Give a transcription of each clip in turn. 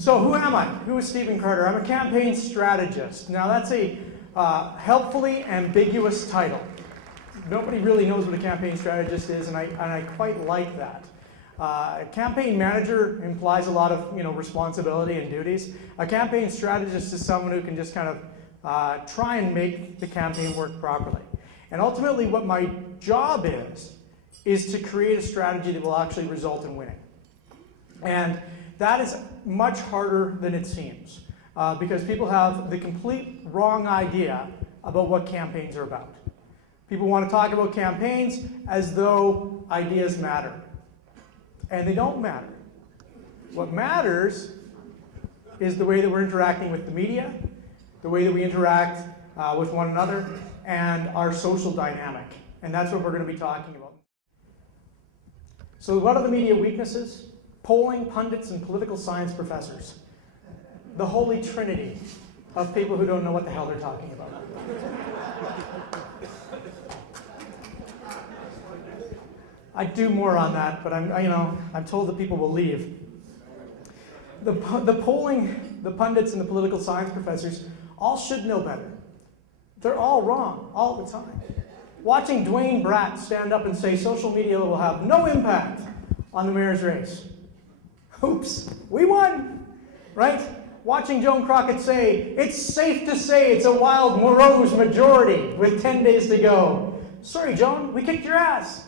So who am I? Who is Stephen Carter? I'm a campaign strategist. Now that's a helpfully ambiguous title. Nobody really knows what a campaign strategist is, and I quite like that. A campaign manager implies a lot of responsibility and duties. A campaign strategist is someone who can just kind of try and make the campaign work properly. And ultimately what my job is to create a strategy that will actually result in winning. And that is much harder than it seems because people have the complete wrong idea about what campaigns are about. People want to talk about campaigns as though ideas matter. And they don't matter. What matters is the way that we're interacting with the media, the way that we interact with one another, and our social dynamic. And that's what we're going to be talking about. So what are the media weaknesses? Polling, pundits, and political science professors. The holy trinity of people who don't know what the hell they're talking about. I'd do more on that, but I'm told that people will leave. The polling, the pundits, and the political science professors all should know better. They're all wrong all the time. Watching Dwayne Bratt stand up and say social media will have no impact on the mayor's race. Oops, we won, right? Watching Joan Crockett say, it's safe to say it's a wild, morose majority with 10 days to go. Sorry, Joan, we kicked your ass.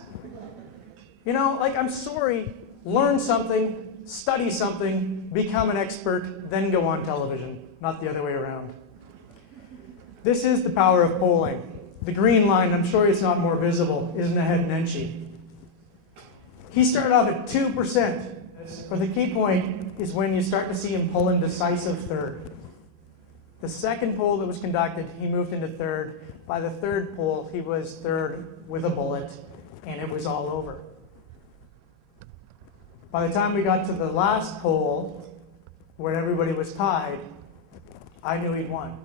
I'm sorry, learn something, study something, become an expert, then go on television, not the other way around. This is the power of polling. The green line, I'm sure it's not more visible, isn't ahead in Nenshi. He started off at 2%, but the key point is when you start to see him pull in decisive third. The second poll that was conducted, he moved into third. By the third poll, he was third with a bullet, and it was all over. By the time we got to the last poll, where everybody was tied, I knew he'd won.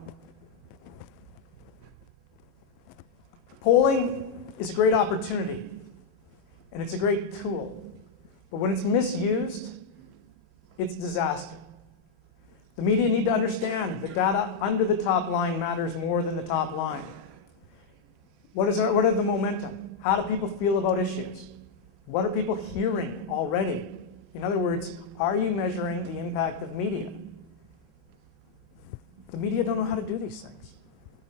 Polling is a great opportunity, and it's a great tool. But when it's misused, it's disaster. The media need to understand that data under the top line matters more than the top line. What are the momentum? How do people feel about issues? What are people hearing already? In other words, are you measuring the impact of media? The media don't know how to do these things.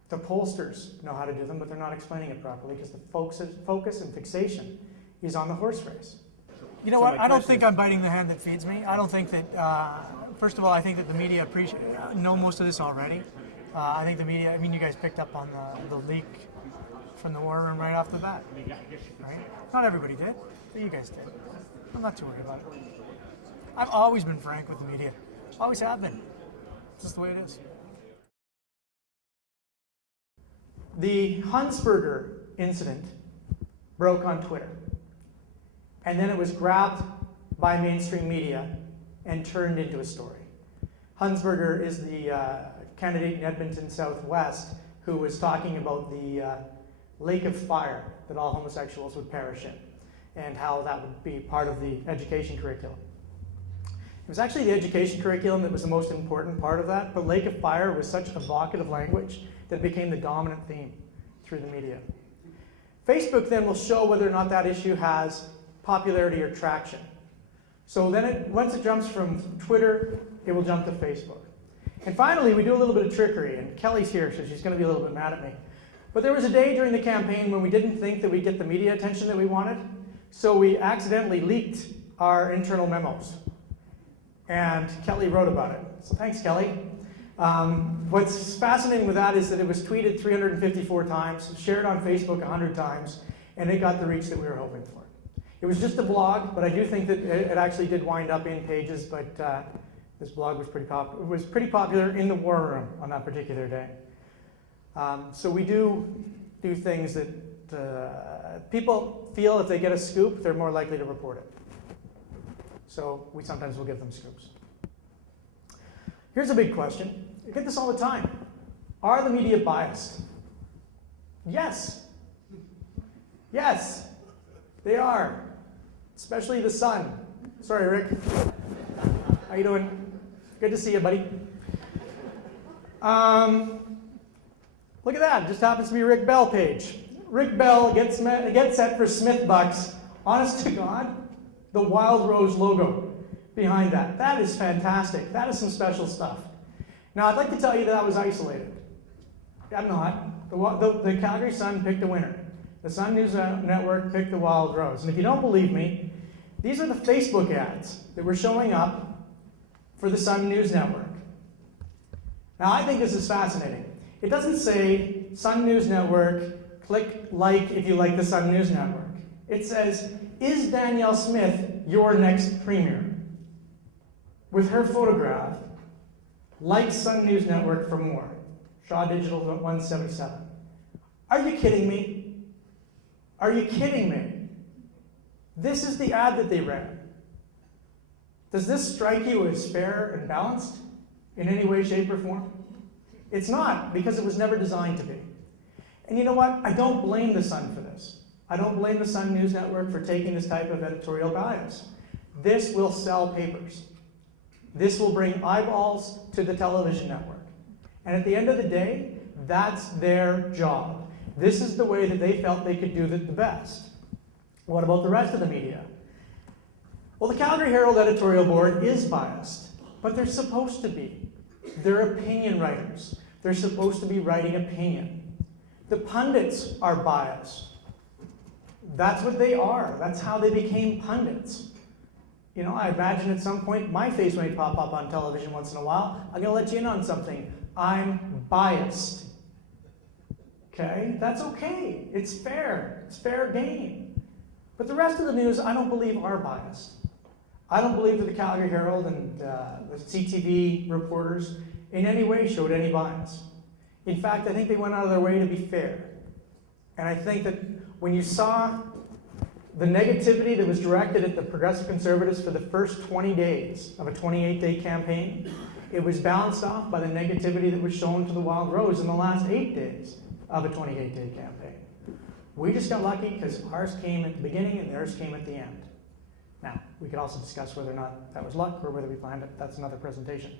The pollsters know how to do them, but they're not explaining it properly because the focus and fixation is on the horse race. You know what? I don't think I'm biting the hand that feeds me. I don't think that, first of all, I think that the media know most of this already. I think the media, you guys picked up on the leak from the war room right off the bat, right? Not everybody did, but you guys did. I'm not too worried about it. I've always been frank with the media. Always have been. It's just the way it is. The Hunsberger incident broke on Twitter. And then it was grabbed by mainstream media and turned into a story. Hunsberger is the candidate in Edmonton Southwest who was talking about the lake of fire that all homosexuals would perish in and how that would be part of the education curriculum. It was actually the education curriculum that was the most important part of that, but lake of fire was such evocative language that it became the dominant theme through the media. Facebook then will show whether or not that issue has popularity or traction. So then once it jumps from Twitter, it will jump to Facebook. And finally, we do a little bit of trickery, and Kelly's here, so she's going to be a little bit mad at me. But there was a day during the campaign when we didn't think that we'd get the media attention that we wanted, so we accidentally leaked our internal memos. And Kelly wrote about it. So thanks, Kelly. What's fascinating with that is that it was tweeted 354 times, shared on Facebook 100 times, and it got the reach that we were hoping for. It was just a blog, but I do think that it actually did wind up in pages, but this blog was pretty popular in the war room on that particular day. So we do things that people feel if they get a scoop, they're more likely to report it. So we sometimes will give them scoops. Here's a big question. I get this all the time. Are the media biased? Yes. Yes, they are. Especially the Sun. Sorry, Rick. How you doing? Good to see you, buddy. Look at that. It just happens to be Rick Bell page. Rick Bell gets set for Smith Bucks. Honest to God, the Wild Rose logo behind that. That is fantastic. That is some special stuff. Now, I'd like to tell you that was isolated. I'm not. The Calgary Sun picked a winner. The Sun News Network picked the Wild Rose. And if you don't believe me, these are the Facebook ads that were showing up for the Sun News Network. Now, I think this is fascinating. It doesn't say Sun News Network, click like if you like the Sun News Network. It says, is Danielle Smith your next premier? With her photograph, like Sun News Network for more. Shaw Digital 177. Are you kidding me? Are you kidding me? This is the ad that they ran. Does this strike you as fair and balanced in any way, shape, or form? It's not, because it was never designed to be. And you know what? I don't blame the Sun for this. I don't blame the Sun News Network for taking this type of editorial bias. This will sell papers. This will bring eyeballs to the television network. And at the end of the day, that's their job. This is the way that they felt they could do it the best. What about the rest of the media? Well, the Calgary Herald editorial board is biased, but they're supposed to be. They're opinion writers. They're supposed to be writing opinion. The pundits are biased. That's what they are. That's how they became pundits. You know, I imagine at some point my face may pop up on television once in a while. I'm going to let you in on something. I'm biased. Okay? That's okay. It's fair. It's fair game. But the rest of the news, I don't believe are biased. I don't believe that the Calgary Herald and the CTV reporters in any way showed any bias. In fact, I think they went out of their way to be fair. And I think that when you saw the negativity that was directed at the Progressive Conservatives for the first 20 days of a 28-day campaign, it was balanced off by the negativity that was shown to the Wild Rose in the last 8 days of a 28-day campaign. We just got lucky because ours came at the beginning and theirs came at the end. Now, we could also discuss whether or not that was luck or whether we planned it. That's another presentation.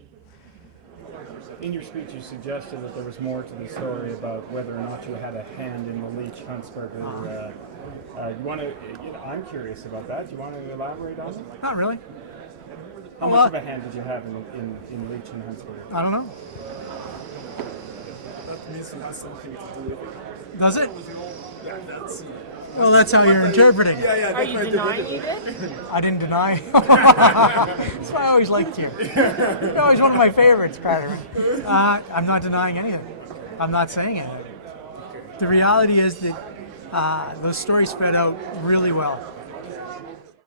In your speech, you suggested that there was more to the story about whether or not you had a hand in the Leach-Huntsberger. You want to? I'm curious about that. Do you want to elaborate on it? Not really. How much of a hand did you have in Leach and Huntsberger? I don't know. That means it has something to do with it. Does it? Yeah, that's... Well, that's how you're interpreting. Yeah, Are you denying you did? I didn't deny. That's why I always liked you. You're always one of my favorites, Carter. I'm not denying anything. I'm not saying it. The reality is that those stories spread out really well.